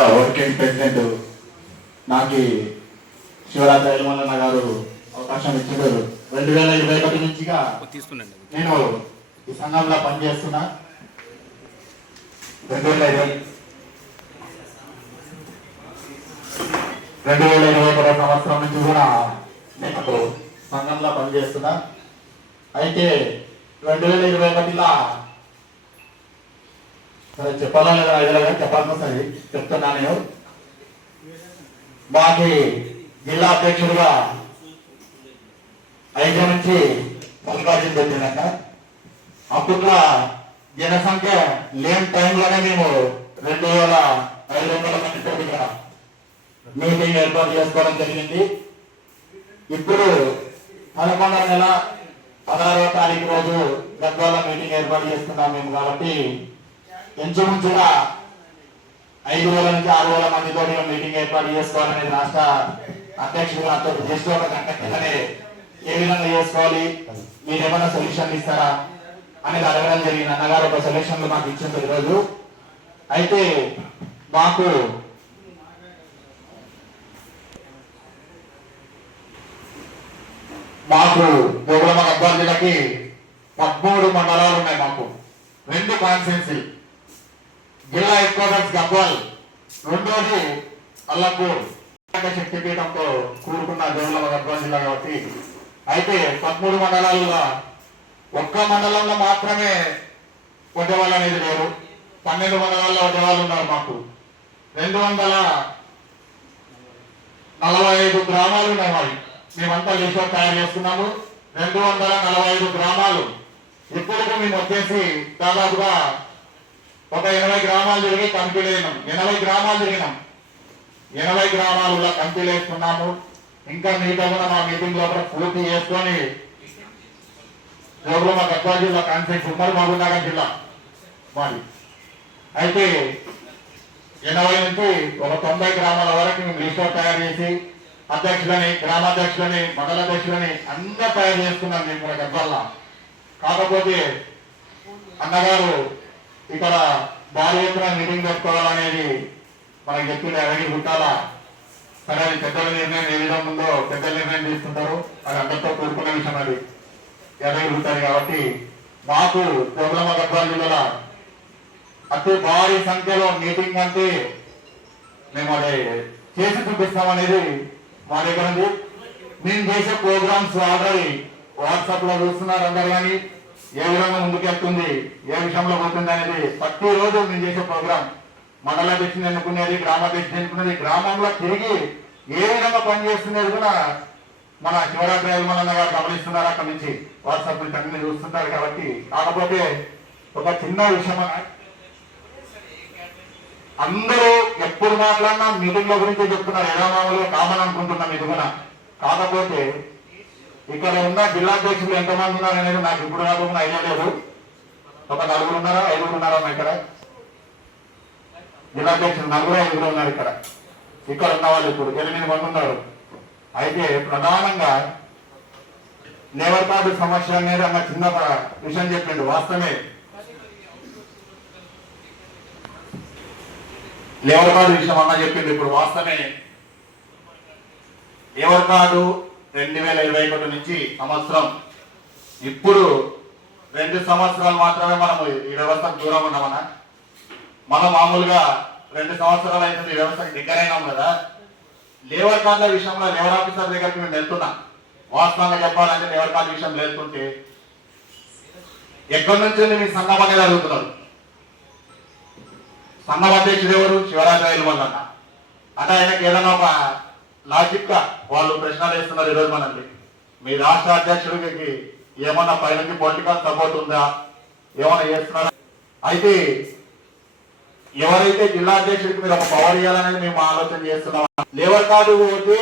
జిల్లా working president నాకు శివరాత్రి ఎల్మల్లన్న గారు అవకాశం ఇచ్చారు. 2021 నుంచిగా నేను ఈ సంఘంలో పనిచేస్తున్నా. 2021 సంవత్సరం నుంచి కూడా నేను సంఘంలో పనిచేస్తున్నా. అయితే 2021లో సరే చెప్పాలా లేదా ఐదుగా చెప్పాల్సిన సరే చెప్తున్నా. నేను మాకు జిల్లా అధ్యక్షుడిగా 5 నుంచి మల్లికార్జున పెట్టిందంట. అప్పట్లో జనసంఖ్య లేని టైంలోనే మేము 2500 మందితో మీటింగ్ ఏర్పాటు చేసుకోవడం జరిగింది. ఇప్పుడు 11వ నెల 16వ తారీఖు రోజు గద్వాల మీటింగ్ ఏర్పాటు చేస్తున్నాం మేము. కాబట్టి ఇంచుమించుగా 5,000 నుంచి 6,000 మందితో మీటింగ్ ఏర్పాటు చేసుకోవాలనేది రాష్ట్ర అధ్యక్షుడు నాతో జస్ట్ ఒక గంట క్రితమే ఏ విధంగా చేసుకోవాలి, మీరేమైనా సొల్యూషన్ ఇస్తారా అనేది అడగడం జరిగింది. అన్నగారు ఒక సొల్యూషన్లు మాకు ఇచ్చింది ఈరోజు. అయితే మాకు జోగులాంబ గద్వాల జిల్లాకి 13 మండలాలు ఉన్నాయి. మాకు 2 కాన్స్టిట్యున్సీ, జిల్లా హెడ్ క్వార్టర్స్ గద్వాల్, రెండోది అల్లపూర్. శక్తిపీఠంతో కూడుకున్న జోగులాంబ గద్వాల జిల్లా కాబట్టి అయితే 13 మండలాల్లో ఒక్క మండలంలో మాత్రమే వడ్డేవాళ్ళు అనేది లేరు. 12 మండలాల్లో వడ్డేవాళ్ళు ఉన్నారు. మాకు 245 గ్రామాలు ఉన్నాయి. మావి మేమంతా లిస్టు తయారు చేస్తున్నాము. 245 గ్రామాలు. ఇప్పటికీ మేము వచ్చేసి దాదాపుగా ఒక 80 గ్రామాలు తిరిగి కమిటీలు వేసినాం. 80 గ్రామాలు తిరిగినాం. 80 గ్రామాలలో కమిటీలు వేసుకున్నాము. ఇంకా మీతో కూడా మా మీటింగ్ లోపల పూర్తి చేసుకొని జోగులాంబ గద్వాల జిల్లా కాన్ఫరెన్స్ ఉమ్మడి మహబూబ్నగర్ జిల్లా మాది. అయితే 80 నుంచి ఒక 90 గ్రామాల వరకు మేము లిస్టు తయారు చేసి అధ్యక్షులని, గ్రామాధ్యక్షులని, మండలాధ్యక్షులని అందరూ తయారు చేసుకున్నాం మేము కూడా గద్వాల. కాకపోతే అన్నగారు ఇక్కడ భారీ ఎత్తున మీటింగ్ పెట్టుకోవాలనేది మనకి చెప్పింది. ఎవరికి గుట్టాలా సరే, అది పెద్దల నిర్ణయం ఏ విధంగా ఉందో పెద్దల నిర్ణయం తీసుకుంటారు. అది అందరితో కూడుకున్న విషయం. అది ఎదగలుగుతారు. కాబట్టి మాకు జోగులాంబ గద్వాల జిల్లాలో అతి భారీ సంఖ్యలో మీటింగ్ అంటే మేము అది చేసి చూపిస్తామనేది మా దగ్గర ఉంది. మేము చేసే ప్రోగ్రామ్స్ ఆల్రెడీ వాట్సాప్ లో చూస్తున్నారు అందరు. కానీ ఏ విధంగా ముందుకెళ్తుంది, ఏ విషయంలో పోతుంది అనేది ప్రతిరోజు మేము చేసే ప్రోగ్రాం. మండలాధ్యక్షుని ఎన్నుకునేది, గ్రామాధ్యక్షుని ఎన్నుకునేది, గ్రామంలో తిరిగి ఏ విధంగా పనిచేస్తున్నది కూడా మన శివరాత్రి ఎల్మల్లన్న గారు గమనిస్తున్నారు. అక్కడి నుంచి వాట్సాప్ నుంచి అన్ని చూస్తుంటారు. కాబట్టి కాకపోతే ఒక చిన్న విషయం, అందరూ ఎప్పుడు మాట్లాడినా మీటింగ్ల గురించి చెప్తున్నారు. ఎడమామలో కామన్ అనుకుంటున్నాం ఇది కూడా. కాకపోతే ఇక్కడ ఉన్న జిల్లాధ్యక్షులు ఎంతమంది ఉన్నారు అనేది నాకు ఇప్పుడు కాకుండా ఐడియా లేదు. ఒక 4 ఉన్నారా 5 ఉన్నారా ఇక్కడ జిల్లాధ్యక్షులు? 4-5 ఉన్నారు ఇక్కడ. ఇక్కడ ఉన్న వాళ్ళు ఇప్పుడు 8 మంది ఉన్నారు. అయితే ప్రధానంగా లేబర్ కార్డు సమస్య అనేది అన్న చిన్న విషయం చెప్పిండు. వాస్తవమే, లేబర్ కార్డు విషయం అన్న చెప్పింది. ఇప్పుడు వాస్తవమే, లేబర్ కార్డు 2021 నుంచి సంవత్సరం, ఇప్పుడు 2 సంవత్సరాలు మాత్రమే మనము ఈ వ్యవస్థకు దూరం ఉన్నామన్నా. మనం మామూలుగా 2 సంవత్సరాలు అయితే ఈ వ్యవస్థకు దగ్గర అయినాం కదా. లేబర్ కార్డుల విషయంలో లేబర్ ఆఫీసర్ దగ్గరికి మేము వెళ్తున్నాం. వాస్తవంగా చెప్పాలంటే లేబర్ కార్డు విషయం వెళ్తుంటే ఎక్కడి నుంచి మీ సంఘం అనేది అడుగుతున్నారు. సంఘం అధ్యక్షుడు ఎవరు? శివరాత్రి ఎల్మల్లన్న. అంటే ఆయనకి ఏదైనా ఒక లాజిక్ గా వాళ్ళు ప్రశ్నలు వేస్తున్నారు ఈరోజు మనల్ని. మీ రాష్ట్ర అధ్యక్షుడికి ఏమన్నా పైనుంచి పొలిటికల్ సపోర్ట్ ఉందా, ఏమన్నా చేస్తున్నారా? అయితే ఎవరైతే జిల్లా అధ్యక్షుడికి మీరు ఒక పవర్ ఇవ్వాలనేది మేము ఆలోచన చేస్తున్నాం. లేబర్ కార్డు పోతే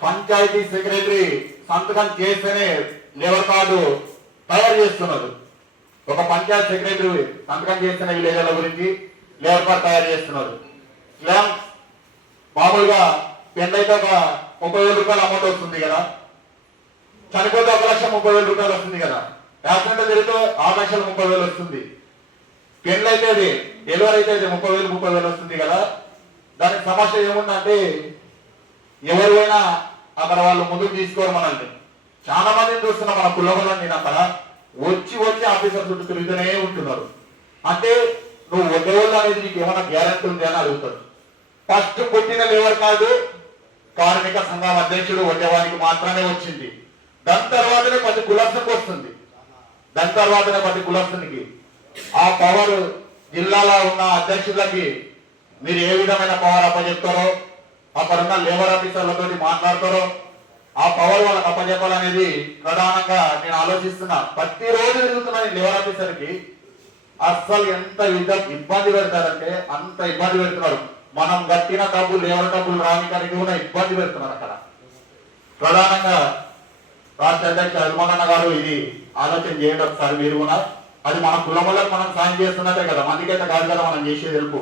పంచాయతీ సెక్రటరీ సంతకం చేస్తేనే లేబర్ కార్డు తయారు చేస్తున్నారు. ఒక పంచాయతీ సెక్రటరీ సంతకం చేస్తున్న విలేజ్ల గురించి లేబర్ కార్డు తయారు చేస్తున్నారు. మామూలుగా పెళ్ళైతే ఒక 30,000 రూపాయలు అమౌంట్ వస్తుంది కదా, చనిపోతే 1,30,000 రూపాయలు వస్తుంది కదా, యాక్సిడెంట్ జరిగితే 6,30,000 వస్తుంది. పెళ్ళి అయితే అది డెలివరీ అయితే అది 30,000 వస్తుంది కదా. దానికి సమస్య ఏముందంటే ఎవరైనా అక్కడ వాళ్ళు ముందుకు తీసుకోరు మనల్ని. చాలా మందిని చూస్తున్నాం మన కులంలో. నేను అక్కడ వచ్చి ఆఫీసర్ చుట్టూ తిరుగుతూనే ఉంటున్నారు. అంటే నువ్వు వడ్డేవాళ్ళు అనేది నీకు ఏమైనా గ్యారెంటీ ఉంది అని అడుగుతారు. ఫస్ట్ పుట్టిన లేబర్ కార్డు కార్మిక సంఘం అధ్యక్షుడు వడ్డేవానికి మాత్రమే వచ్చింది. దాని తర్వాతనే ప్రతి కులస్తునికి వస్తుంది. ప్రతి కులస్తునికి ఆ పవర్ జిల్లాలో ఉన్న అధ్యక్షులకి మీరు ఏ విధమైన పవర్ అప్పచెప్తారో, అక్కడున్న లేబర్ ఆఫీసర్లతో మాట్లాడతారో ఆ పవర్ వాళ్ళకి అప్పచెప్పాలనేది ప్రధానంగా నేను ఆలోచిస్తున్నా. ప్రతిరోజు తిరుగుతున్నాను లేబర్ ఆఫీసర్కి. అస్సలు ఎంత ఇబ్బంది పెడతారంటే అంత ఇబ్బంది పెడుతున్నారు. మనం కట్టిన డబ్బులు లేబర్ డబ్బులు రానికని కూడా ఇబ్బంది పెడుతున్నారు అక్కడ. ప్రధానంగా రాష్ట్ర అధ్యక్షుడు హనుమన్న గారు ఇది ఆలోచన చేయండి ఒకసారి మీరు కూడా. అది మన కులములకు మనం సాయం చేస్తున్నట్టే కదా, మందికైతే కాదు కదా మనం చేసేది హెల్ప్,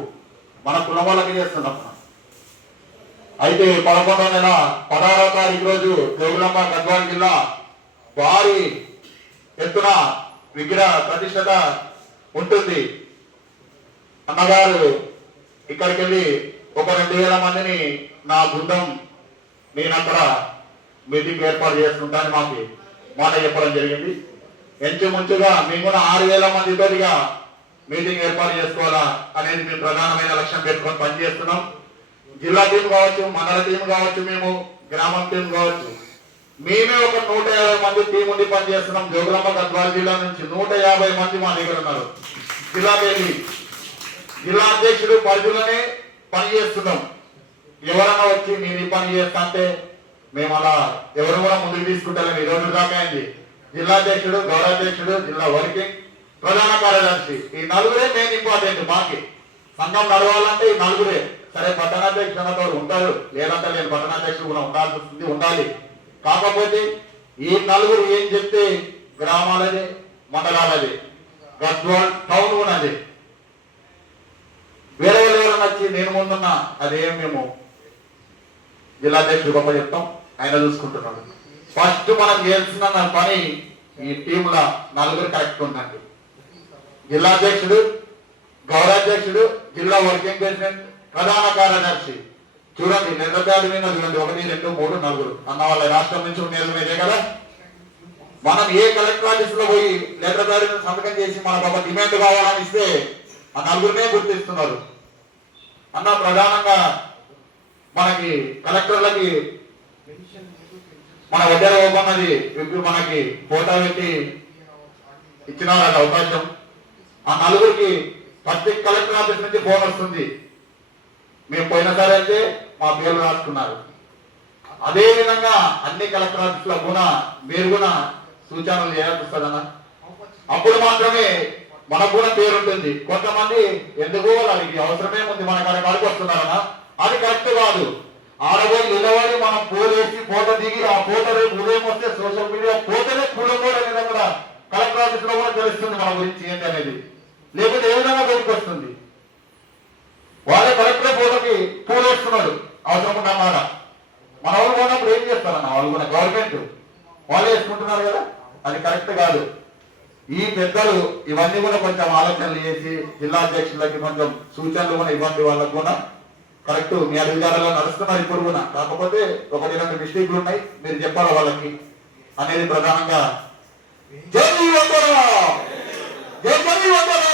మన కులములకి చేస్తున్నాం. అయితే 11వ నెల 16వ తారీఖు రోజు జోగులాంబ గద్వాల జిల్లా భారీ ఎత్తున విగ్రహ ప్రతిష్టత ఉంటుంది. అన్నగారు ఇక్కడికి వెళ్ళి ఒక 2,000 మందిని నా బృందం నేను అక్కడ మీటింగ్ ఏర్పాటు చేసుకుంటాను మాకు మాట చెప్పడం జరిగింది. ఎంచుముంచుగా మేము కూడా 6,000 మందితోటిగా మీటింగ్ ఏర్పాటు చేసుకోవాలా అనేది మేము ప్రధానమైన లక్ష్యం పెట్టుకొని పనిచేస్తున్నాం. జిల్లా టీం కావచ్చు, మండల టీం కావచ్చు, మేము గ్రామం టీం కావచ్చు, మేమే ఒక 150 మంది టీం ఉండి పనిచేస్తున్నాం. జోగులాంబ గద్వాల జిల్లా నుంచి 150 మంది మా దగ్గర ఉన్నారు. జిల్లా అధ్యక్షుడు పరిధిలోనే పనిచేస్తున్నాం. ఎవరన్నా వచ్చి నేను ఈ పని చేస్తా అంటే మేము అలా ఎవరు కూడా ముందుకు తీసుకుంటాం. ఈ రోజు దాకా అయింది. జిల్లా అధ్యక్షుడు, గౌరవాధ్యక్షుడు, జిల్లా వర్కింగ్, ప్రధాన కార్యదర్శి, ఈ నలుగురే మెయిన్ ఇంపార్టెంట్. మాకి సంఘం నడవాలంటే ఈ నలుగురే. సరే పట్టణాధ్యక్షుడు ఉంటారు, లేదంటే నేను పట్టణాధ్యక్షుడు కూడా ఉండాలి. కాకపోతే ఈ నలుగురు ఏం చెప్తే గ్రామాలది, మండలాలది, గద్వాల్ టౌన్ ఉన్నది. వేరే వాళ్ళు ఎవరైనా వచ్చి నేను ముందున్నా అదేం మేము జిల్లా అధ్యక్షుడు గొప్ప చెప్తాం, ఆయన చూసుకుంటున్నాడు. ఫస్ట్ మనం చేస్తున్న పని ఈ టీంల నలుగురు కరెక్ట్ ఉందండి. జిల్లా అధ్యక్షుడు, గౌరవాధ్యక్షుడు, జిల్లా వర్కింగ్ ప్రెసిడెంట్, ప్రధాన కార్యదర్శి. చూడండి నిర్ణయాలు మీద చూడండి 1, 2, 3, 4 అన్న వాళ్ళ రాష్ట్రం నుంచి ఉండేది మీదే కదా. మనం ఏ కలెక్టర్ ఆఫీస్ లో పోయి లెటర్ ప్యాడ్ సంతకం చేసి మనకు ఒక డిమాండ్ కావాలని ఇస్తే ఆ నలుగురినే గుర్తిస్తున్నారు అన్న. ప్రధానంగా మనకి కలెక్టర్లకి మన వడ్డేర ఓపన్నది ఇప్పుడు మనకి ఫోటో పెట్టి ఇచ్చినారు అది అవకాశం. ఆ నలుగురికి ప్రతి కలెక్టర్ ఆఫీస్ నుంచి ఫోన్ వస్తుంది. మేము పోయినసారి అయితే మా పేర్లు రాసుకున్నారు. అదే విధంగా అన్ని కలెక్టర్ ఆఫీసులో కూడా మీరు కూడా సూచనలు చేయాల్సి వస్తుందన్న. అప్పుడు మాత్రమే మనకు కూడా పేరు ఉంటుంది. కొంతమంది ఎందుకో వాళ్ళకి అవసరమే ఉంది మన కాడికి వస్తున్నారన్న, అది కరెక్ట్ కాదు. ఆడబోయి నిలబడి మనం పోలేసి ఫోటో దిగి ఆ ఫోటో రేపు ఉదయం వస్తే సోషల్ మీడియా పోతేనే కూడకూడ అనేది కూడా కలెక్టర్ ఆఫీస్ లో కూడా తెలుస్తుంది మన గురించి ఏంటి అనేది. లేకపోతే ఏ విధంగా బయటకు వస్తుంది. వాళ్ళే కలెక్టర్ ఫోటోకి పూలేస్తున్నాడు అవసరం ఉన్నమాట. మన వాళ్ళు కొన్నప్పుడు ఏం చేస్తారన్న, వాళ్ళు కూడా గవర్నమెంట్ వాళ్ళే వేసుకుంటున్నారు కదా, అది కరెక్ట్ కాదు. ఈ పెద్దలు ఇవన్నీ కూడా కొంచెం ఆలోచనలు చేసి జిల్లా అధ్యక్షులకి కొంచెం సూచనలు కూడా ఇవ్వండి. వాళ్ళకు కూడా కరెక్ట్ మీ అధికారంలో నడుస్తున్నారు ఇప్పుడు కూడా. కాకపోతే 1, 2 మిస్టేక్లు ఉన్నాయి, మీరు చెప్పాలి వాళ్ళకి అనేది ప్రధానంగా. జై వందన, జై వందన.